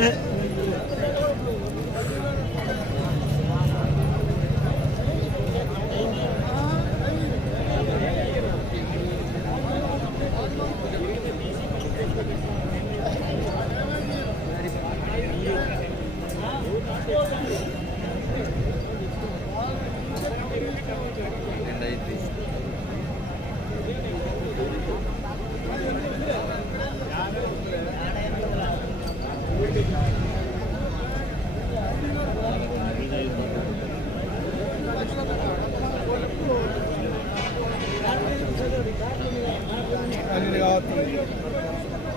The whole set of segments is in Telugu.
Yeah.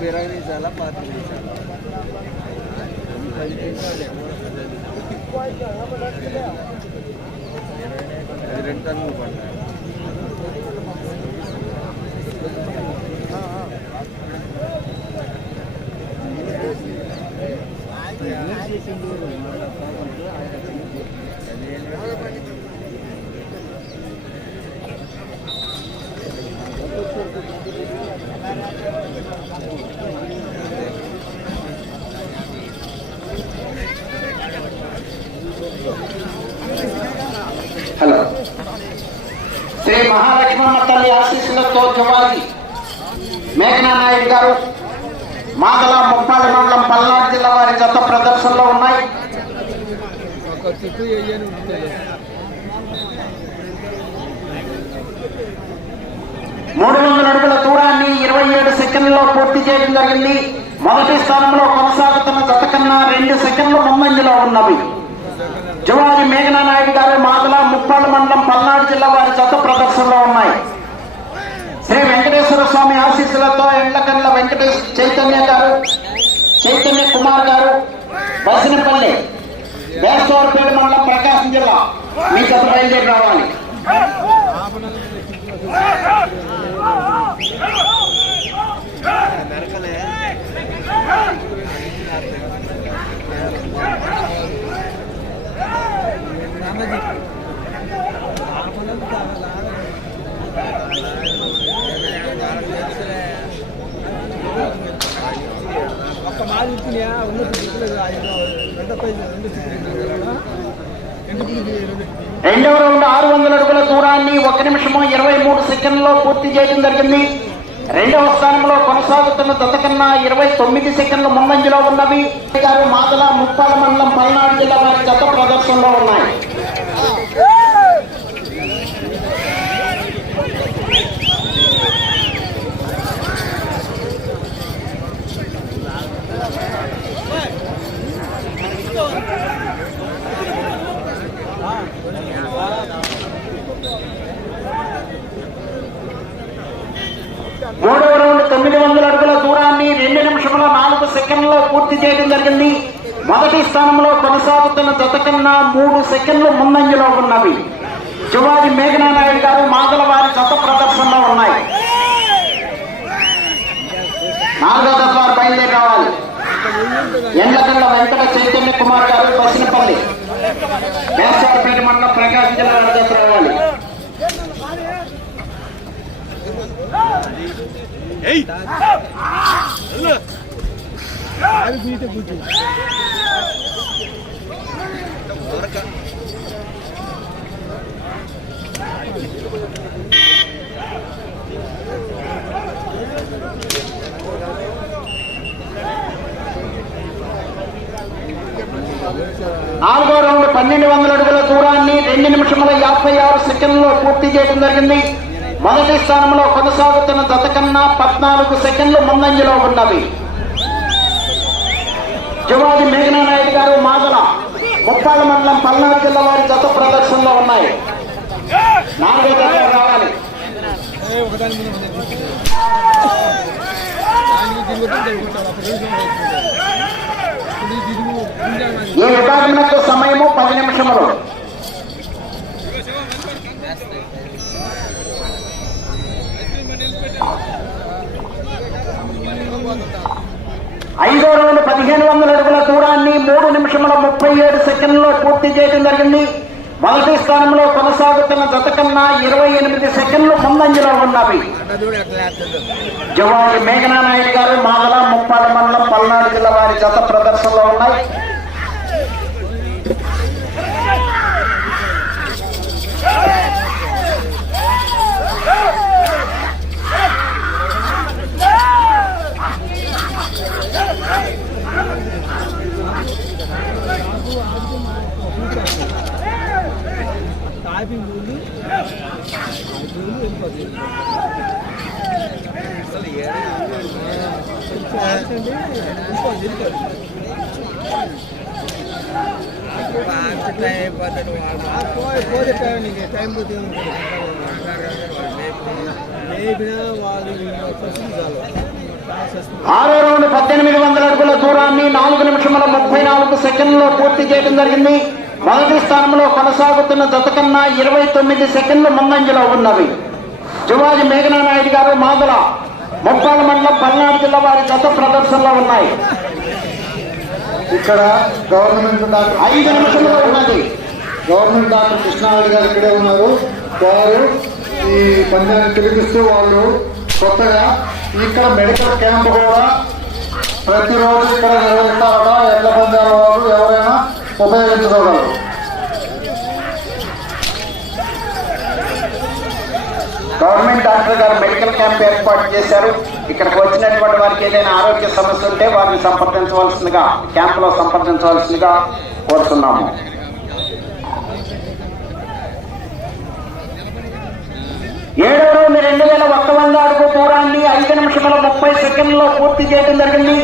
రేపు ఇరవై నిమిషాల పాతి నిమిషాలు అది హలో. శ్రీ మహాలక్ష్మమ్మ తల్లి ఆశీస్సులతో జవాలి. మేఘనా నాయుడు గారు మాదల ముప్పాలి మండలం పల్నాడు జిల్లా వారి గత ప్రదర్శనలో ఉన్నాయి. మూడు వందల అడుగుల దూరాన్ని ఇరవై ఏడు సెకండ్లలో పూర్తి చేయడం జరిగింది. మొదటి స్థానంలో కొనసాగుతున్న గత కన్నా రెండు సెకండ్లు ముందంజలో ఉన్నవి. జువాది మేఘనా నాయుడు గారు మాటల ముప్పాళ్ళ మండలం పల్నాడు జిల్లా వారి జత ప్రదర్శనలో ఉన్నాయి. శ్రీ వెంకటేశ్వర స్వామి ఆశీస్సులతో ఎండ్లకండ్ల వెంకటేశ్వర చైతన్య గారు చైతన్య కుమార్ గారు బసినపల్లి వేస్తవారిపేట మండలం ప్రకాశం జిల్లా. మీ జత బయలుదేరి రావాలి. రెండవ రౌండ్ ఆరు వందల అడుగుల దూరాన్ని ఒక నిమిషము ఇరవై మూడు సెకండ్లో పూర్తి చేయడం జరిగింది. రెండవ స్థానంలో కొనసాగుతున్న దత కన్నా ఇరవై తొమ్మిది సెకండ్ల ముందంజలో ఉన్నవి. గారు మాదల ముప్పాల మండలం పల్నాడు జిల్లా వారి గత ప్రదర్శనలో ఉన్నాయి మూడవ రౌండ్ తొమ్మిది వందల అడుగుల దూరాన్ని రెండు నిమిషముల సెకండ్లో పూర్తి చేయడం జరిగింది. మొదటి స్థానంలో కొనసాగుతున్న జత కన్నా మూడు సెకండ్లు ముందంజలో ఉన్నవి. శివాజీ మేఘనా గారు మాదల వారి జత ప్రదర్శనలో ఉన్నాయి. నాలుగో జత వారు బయలుదేరి రావాలి. ఎండ్లకల్ల వెంకట చైతన్య కుమార్ గారు బసినపల్లి. వేసవరపేట మండలం ప్రకాశం జిల్లా వారి జత రావాలి. అది బీట గుడ్డు నాలుగో రౌండ్ పన్నెండు వందల అడుగుల దూరాన్ని రెండు నిమిషముల యాభై ఆరు సెకండ్లలో పూర్తి చేయడం జరిగింది. మొదటి స్థానంలో కొనసాగుతున్న జత కన్నా పద్నాలుగు సెకండ్లు ముందంజలో ఉన్నవి. శివాజీ మేఘనా నాయుడు గారు మాదల ముప్పాళ్ళ మండలం పల్నాడు జిల్లా వారి జత ప్రదర్శనలో ఉన్నాయి. నాలుగో జత రావాలి. ఈ విభాగమునకు సమయము? పది నిమిషములు. ఐదో రౌండ్ పదిహేను వందల నిమిషముల ముప్పై ఏడు సెకండ్లో పూర్తి చేయడం జరిగింది. మొదటి స్థానంలో కొనసాగుతున్న జత కన్నా ఇరవై ఎనిమిది సెకండ్లు ముందంజలో ఉన్నవి. జవాహర్ మేఘనా నాయుడు గారు మాదల ముప్పాల మండలం పల్నాడు జిల్లా వారి జత ప్రదర్శనలో ఉన్నాయి. పోతే నీకు టైం పోతే ఆరో రౌండ్ పద్దెనిమిది వందల అడుగుల దూరాన్ని నాలుగు నిమిషముల ముప్పై నాలుగు సెకండ్లో పూర్తి చేయడం జరిగింది. మొదటి స్థానంలో కొనసాగుతున్న జత కన్నా ఇరవై తొమ్మిది సెకండ్లు ముందంజలో ఉన్నవి. శివాజీ మేఘనా నాయుడు గారు మాదుల ముప్పాల మండలం పల్నాడు జిల్లా వారి జత ప్రదర్శనలో ఉన్నాయి. ఇక్కడ గవర్నమెంట్ డాక్టర్ ఐదు నిమిషంలో ఉన్నది గవర్నమెంట్ డాక్టర్ కృష్ణారెడ్డి గారు ఇక్కడే ఉన్నారు. వారు ఈ పందాన్ని తిరిగిస్తూ వాళ్ళు కొత్తగా ఇక్కడ మెడికల్ క్యాంప్ కూడా ప్రతిరోజు ఇక్కడ నిర్వహిస్తారట. ఎడ్ల పందాల వాళ్ళు ఎవరైనా ఉపయోగించుకోగలరు. గవర్నమెంట్ డాక్టర్ గారు మెడికల్ క్యాంప్ ఏర్పాటు చేశారు. ఇక్కడికి వచ్చినటువంటి వారికి ఏదైనా ఆరోగ్య సమస్య ఉంటే వారిని సంప్రదించవలసిందిగా క్యాంపులో సంప్రదించవలసిందిగా కోరుతున్నాము. ఏడో రోజు రెండు వేల ఒక్క వంద అడుగు దూరాన్ని ఐదు నిమిషముల ముప్పై సెకండ్లో పూర్తి చేయడం జరిగింది.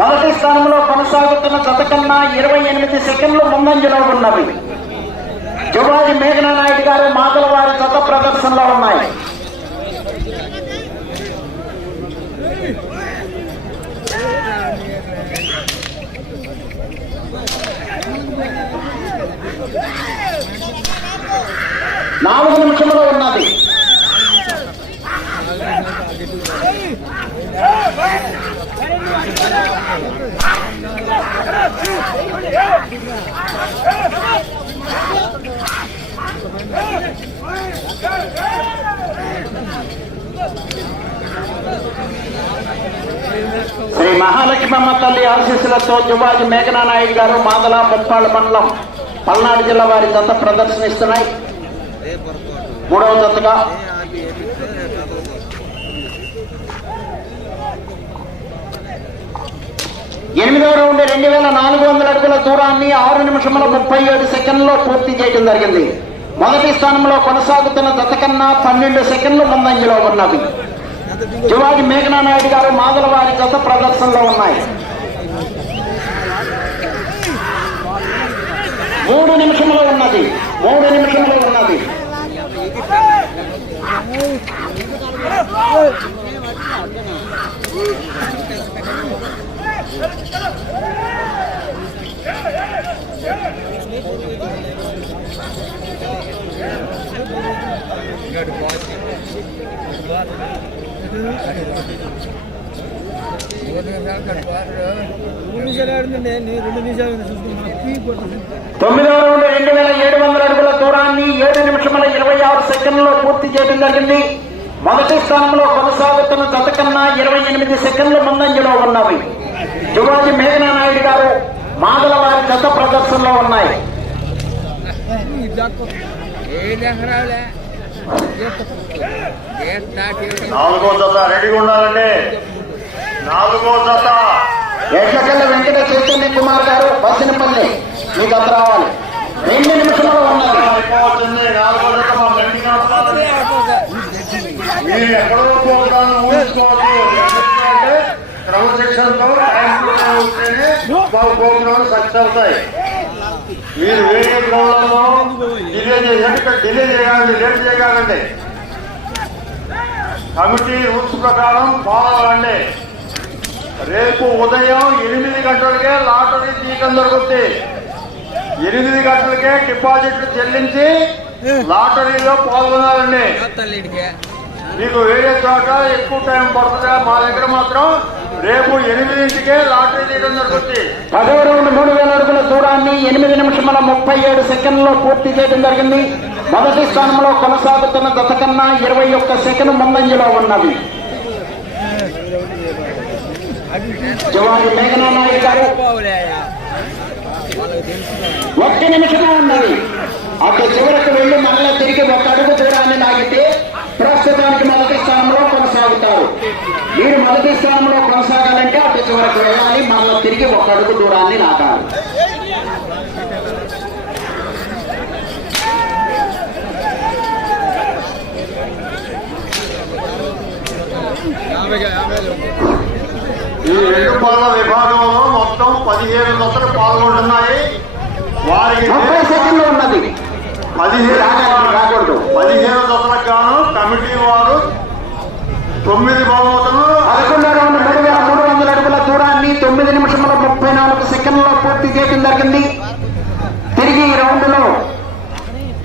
మొదటి స్థానంలో కొనసాగుతున్న జత కన్నా ఇరవై ఎనిమిది సెకండ్లు ముందంజలో ఉన్నవి. జువాజి మేఘనా నాయుడు గారు మాదల వారి జత ప్రదర్శనలో ఉన్నాయి. నాలుగు నిమిషంలో ఉన్నది. శ్రీ మహాలక్ష్మమ్మ తల్లి ఆశీస్సులతో జువాజి మేఘనా నాయుడు గారు మాదల ముప్పాళ్ళ మండలం పల్నాడు జిల్లా వారి జత ప్రదర్శనిస్తున్నాయి. మూడవ జతగా ఎనిమిదవ రౌండ్ రెండు వేల నాలుగు వందల అడుగుల దూరాన్ని ఆరు నిమిషముల ముప్పై ఏడు సెకండ్లో పూర్తి చేయడం జరిగింది. మొదటి స్థానంలో కొనసాగుతున్న జత కన్నా పన్నెండు సెకండ్లు ముందంజలో ఉన్నవి. శివాజీ మేఘనా నాయుడు గారు మాదల వారి జత ప్రదర్శనలో ఉన్నాయి. మూడు నిమిషంలో ఉన్నది. మూడు నిమిషంలో ఉన్నది. ఇంకోటి బాగుంది తొమ్మిదవ రౌండ్ రెండు వేల ఏడు వందల అడుగుల దూరాన్ని ఏడు నిమిషముల ఇరవై ఆరు సెకండ్లో పూర్తి చేయడం జరిగింది మొదటి స్థానంలో కొనసాగుతున్న జత కన్నా ఇరవై ఎనిమిది సెకండ్ల ముందంజలో ఉన్నవి జువాజి మేఘనా నాయుడు గారు మాదల వారి జత ప్రదర్శనలో ఉన్నాయి నాలుగో జత రెడీగా ఉండాలండి నాలుగో జత ఎడ్లకల్ల వెంకట చైతన్య కుమార్ గారు బస్సినపల్లి మీకు అంత రావాలి. రెండు నిమిషంలో ఉన్నది ఎక్కడో ప్రోగ్రాం ఊహించుకోవద్దు క్రమశిక్షణతో ప్రోగ్రాం సక్సెస్ అవుతాయి మీరు వేరే డిలే చేసి డిలే చేయాలండి లేట్ చేయగలండి కమిటీ రూల్స్ ప్రకారం ఫాలో అవ్వండి రేపు ఉదయం ఎనిమిది గంటలకే లాటరీ తీయటం జరుగుతుంది ఎనిమిది గంటలకే డిపాజిట్లు చెల్లించి లాటరీలో పాల్గొనాలండి. మీకు వేరే చోట ఎక్కువ టైం పడుతుందా? మా దగ్గర మాత్రం రేపు ఎనిమిదింటికే లాటరీ తీయడం జరుగుతుంది పదవ రౌండ్ మూడు వేల అడుగుల దూరాన్ని ఎనిమిది నిమిషముల ముప్పై ఏడు సెకండ్లో పూర్తి చేయడం జరిగింది. మొదటి స్థానంలో కొనసాగుతున్న గత కన్నా ఇరవై ఒక్క సెకండ్ ముందంజలో ఉన్నది జవాబు మేఘనా నాయుడు గారు. ఒక్క నిమిషమే ఉన్నది అటు చివరకు వెళ్ళి మళ్ళీ తిరిగి ఒక అడుగు దూరాన్ని లాగితే ప్రస్తుతానికి మొదటి స్థానంలో కొనసాగుతారు. మీరు మొదటి స్థానంలో కొనసాగాలంటే అటు చివరకు వెళ్ళాలి మళ్ళీ తిరిగి ఒక అడుగు దూరాన్ని లాగాలి. యాభై యాభై ఈ రెండు పనుల విభాగంలో మొత్తం పదిహేను జతలు పాల్గొంటున్నాయి వారికి ఉన్నది. పదిహేను రాకూడదు. పదిహేను జతలకు గాను కమిటీ వారు తొమ్మిది బహుమతులు పదకొండో రౌండ్ వేల మూడు వందల అడుగుల దూరాన్ని తొమ్మిది నిమిషముల ముప్పై నాలుగు సెకండ్లలో పూర్తి చేయడం జరిగింది. తిరిగి ఈ రౌండ్లో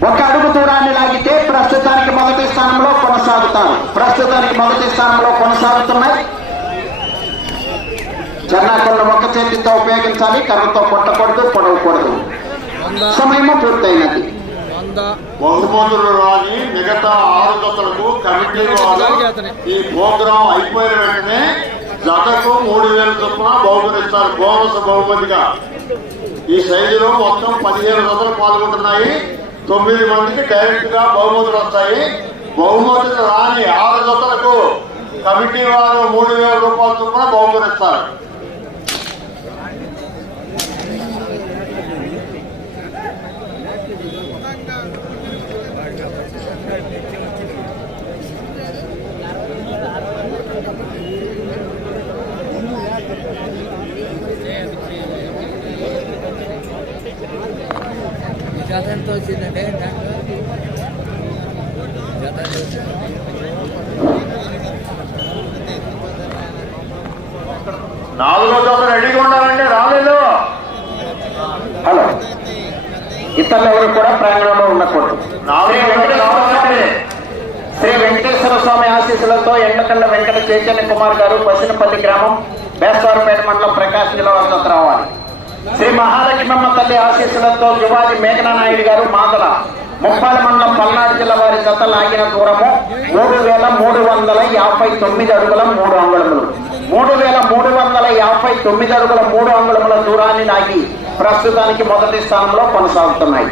ఒక అడుగు దూరాన్ని లాగితే ప్రస్తుతానికి మొదటి స్థానంలో కొనసాగుతారు. ప్రస్తుతానికి మొదటి స్థానంలో కొనసాగుతున్నాయి. జన్నాకులను ఒక చేతితో ఉపయోగించాలి కర్రతో కొట్టకూడదు పొడవకూడదు సమయము పూర్తయినది. బహుమతులు రాని మిగతా ఆరు జతలకు కమిటీ వారు ఈ ప్రోగ్రాం అయిపోయిన వెంటనే జతకు మూడు వేల చొప్పున బహుమతిస్తారు బోనస్ బహుమతిగా. ఈ సైజులో మొత్తం పదిహేను జతలు పాల్గొంటున్నాయి. తొమ్మిది మందికి డైరెక్ట్గా బహుమతులు వస్తాయి. బహుమతులు రాని ఆరు జతలకు కమిటీ వారు మూడు వేల రూపాయల చొప్పున బహుమతిస్తారు జత ఎంత వచ్చిందంటే దాంట్లో జత ఎంత వచ్చింది నాలుగో జత రెడీగా ఉండాలండి రాలేదు. హలో. ఇతరులు ఎవరు కూడా ప్రాంగణంలో ఉండకూడదు. శ్రీ వెంకటేశ్వర స్వామి ఆశీస్సులతో ఎండకండ వెంకట చైతన్య కుమార్ గారు బసినపల్లి గ్రామం బేస్తవారపేట మండలం ప్రకాశం జిల్లా రావాలి. శ్రీ మహాలక్ష్మమ్మ తల్లి ఆశీస్సులతో మేఘనా మేఘనాయుడు గారు మాతల ముప్పాల మండలం పల్నాడు జిల్లా వారి జత లాగిన దూరము మూడు వేల మూడు వందల యాభై తొమ్మిది అడుగుల మూడు అంగుళములు మూడు వేల మూడు వందల యాభై తొమ్మిది అడుగుల మూడు అంగుళముల దూరాన్ని నాగి ప్రస్తుతానికి మొదటి స్థానంలో కొనసాగుతున్నాయి